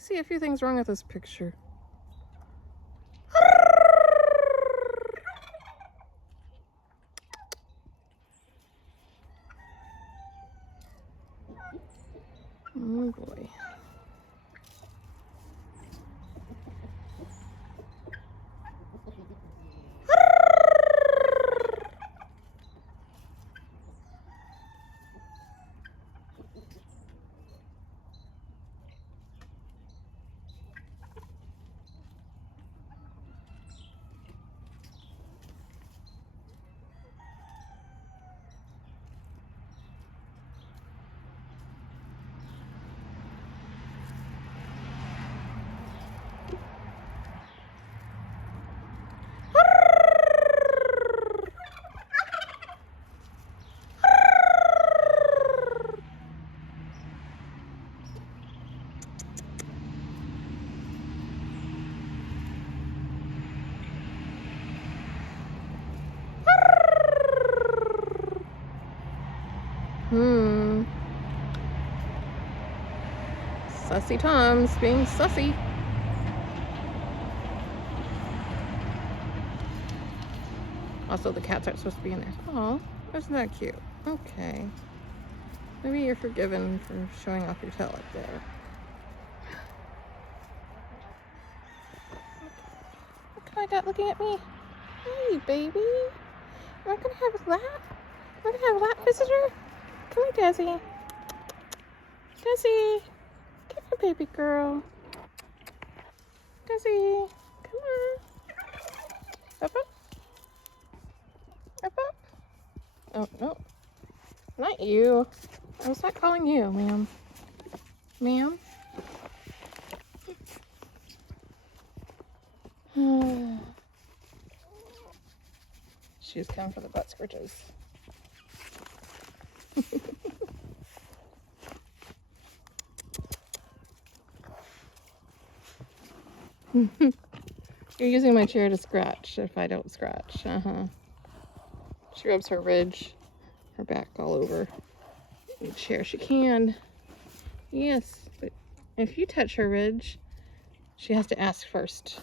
see a few things wrong with this picture. Oh boy. Sussy Tom's being sussy. Also, the cats aren't supposed to be in there. Oh, isn't that cute? Okay. Maybe you're forgiven for showing off your tail up there. Look at my dad looking at me. Hey, baby. Am I gonna have a lap? We're gonna have a lap visitor? Come here, Desi. Desi. Come here, baby girl. Desi. Come on. Up, up. Up, up. Oh, no. Not you. I was not calling you, ma'am. Ma'am? She's come for the butt scratches. You're using my chair to scratch if I don't scratch. She rubs her ridge, her back all over the chair. She can. Yes, but if you touch her ridge, she has to ask first.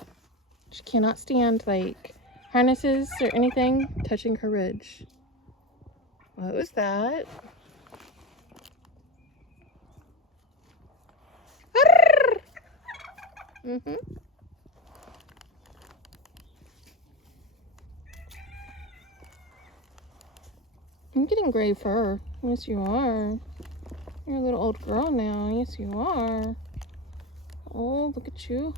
She cannot stand like harnesses or anything touching her ridge. What was that? I'm getting gray fur. Yes, you are. You're a little old girl now. Yes, you are. Oh, look at you.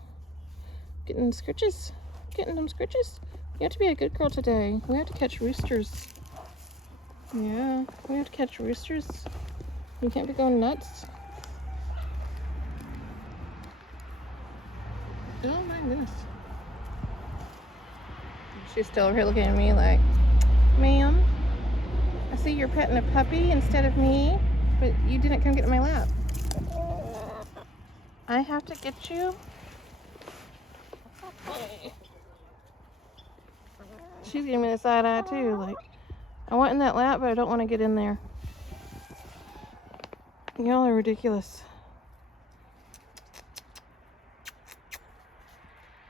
Getting scritches. Getting them scritches. You have to be a good girl today. We have to catch roosters. Yeah, we have to catch roosters. You can't be going nuts. Oh my goodness. She's still over here looking at me like, ma'am, I see you're petting a puppy instead of me, but you didn't come get in my lap. I have to get you? She's giving me the side eye too, like, I want in that lap, but I don't want to get in there. Y'all are ridiculous.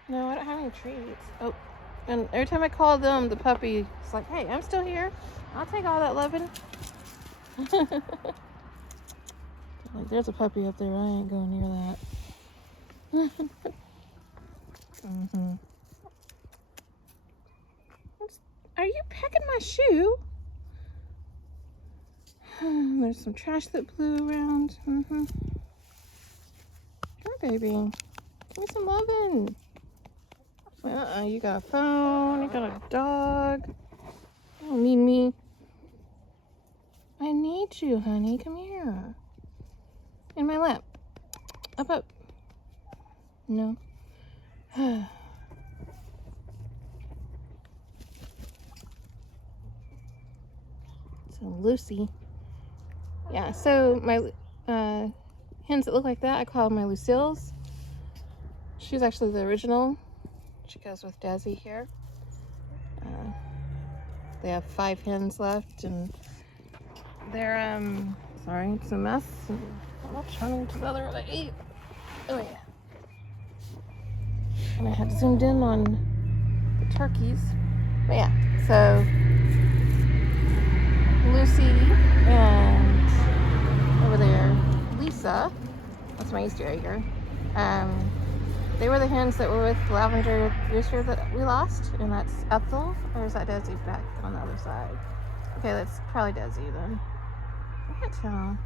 No, I don't have any treats. Oh, and every time I call them, the puppy is like, hey, I'm still here. I'll take all that loving. Like, there's a puppy up there. I ain't going near that. Are you pecking my shoe? There's some trash that blew around. Come on, baby. Give me some loving. You got a phone. You got a dog. You don't need me. I need you, honey. Come here. In my lap. Up, up. No. So Lucy. Yeah, so my hens that look like that, I call my Lucille's. She's actually the original. She goes with Desi here. They have 5 hens left, and they're sorry, it's a mess. I'm not trying to the other way. Oh yeah. And I had zoomed in on the turkeys. But yeah, so Lucy and over there, Lisa, that's my Easter egger. They were the hens that were with Lavender Rooster that we lost, and that's Ethel, or is that Desi back on the other side? Okay, that's probably Desi then. I can't tell.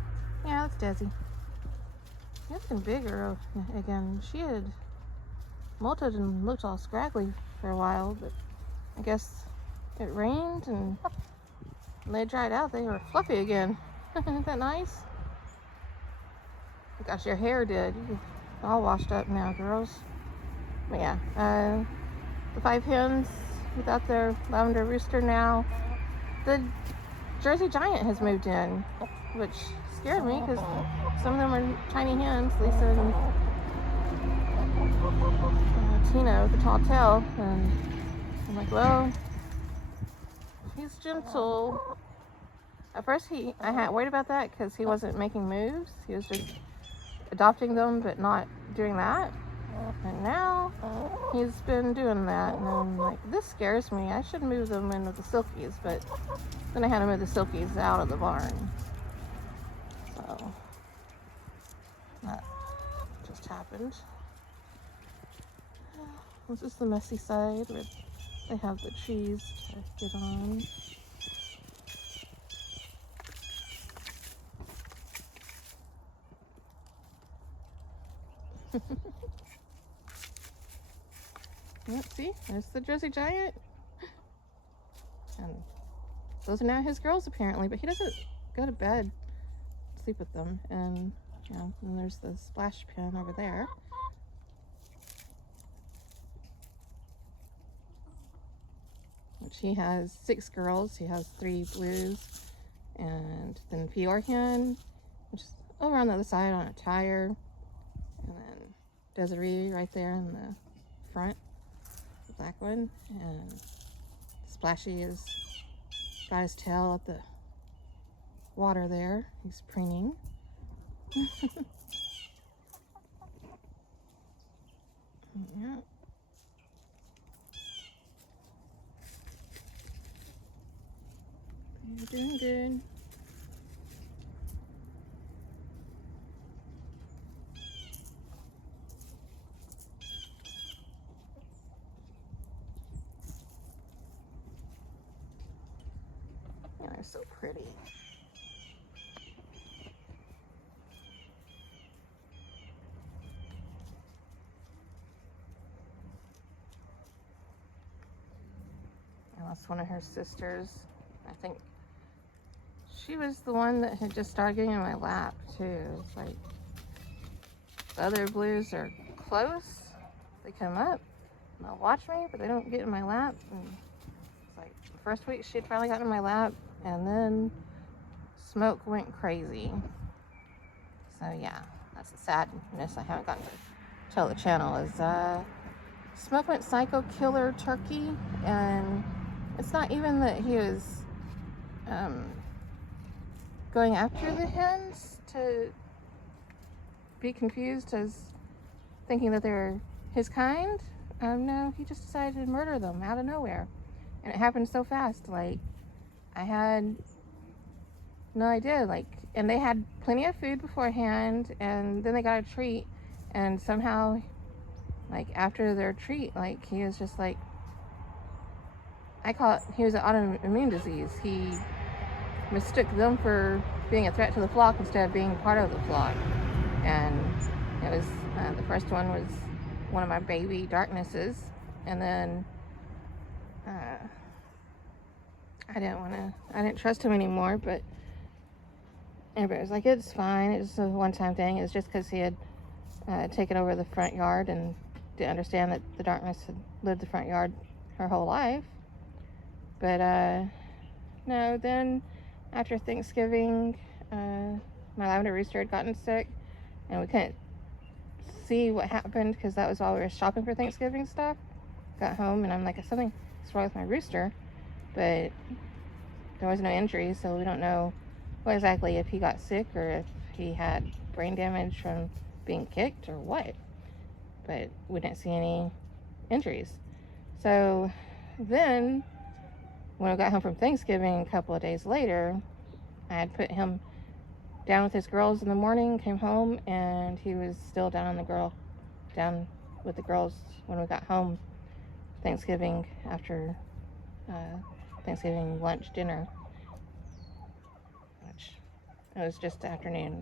Yeah, that's Desi. She's getting bigger again. She had molted and looked all scraggly for a while, but I guess it rained and they dried out. They were fluffy again. Isn't that nice? Gosh, your hair did. You're all washed up now, girls. But yeah, the 5 hens without their Lavender Rooster now. The Jersey Giant has moved in, which scared me because some of them are tiny hens, Lisa and Tina with the tall tail. And I'm like, well, he's gentle. At first, I had worried about that because he wasn't making moves. He was just adopting them, but not doing that. And now he's been doing that, and I'm like, this scares me. I should move them in with the Silkies, but then I had to move the Silkies out of the barn. So that just happened. This is the messy side where they have the trees to get on. Yep, see, there's the Jersey Giant. And those are now his girls apparently, but he doesn't go to bed, sleep with them. And you know, and there's the splash pen over there. Which he has 6 girls. He has 3 blues, and then Peor hen, which is over on the other side on a tire, and then Desiree right there in the front, the black one, and Splashy is got his tail at the water there. He's preening. Yeah. You're doing good. Yeah, they're so pretty. And that's one of her sisters. I think she was the one that had just started getting in my lap too. It's like the other blues are close. They come up and they'll watch me, but they don't get in my lap. And it's like the first week she had finally gotten in my lap, and then Smoke went crazy. So yeah, that's the sadness I haven't gotten to tell the channel is Smoke went psycho killer turkey, and it's not even that he was going after the hens to be confused as thinking that they're his kind. No, he just decided to murder them out of nowhere, and it happened so fast. Like, I had no idea. Like, and they had plenty of food beforehand, and then they got a treat, and somehow, like, after their treat, like, he was just like, I call it, he was an autoimmune disease. He mistook them for being a threat to the flock instead of being part of the flock. And it was, the first one was one of my baby darknesses, and then I didn't trust him anymore, but everybody was like, it's fine, it's a one-time thing. It's just because he had taken over the front yard and didn't understand that the darkness had lived the front yard her whole life. But no, then after Thanksgiving, my Lavender Rooster had gotten sick, and we couldn't see what happened because that was while we were shopping for Thanksgiving stuff. Got home and I'm like, something's wrong with my rooster, but there was no injury, so we don't know what exactly, if he got sick or if he had brain damage from being kicked or what. But we didn't see any injuries. So then when I got home from Thanksgiving a couple of days later, I had put him down with his girls in the morning, came home, and he was still down with the girls when we got home Thanksgiving after Thanksgiving lunch dinner, which it was just afternoon.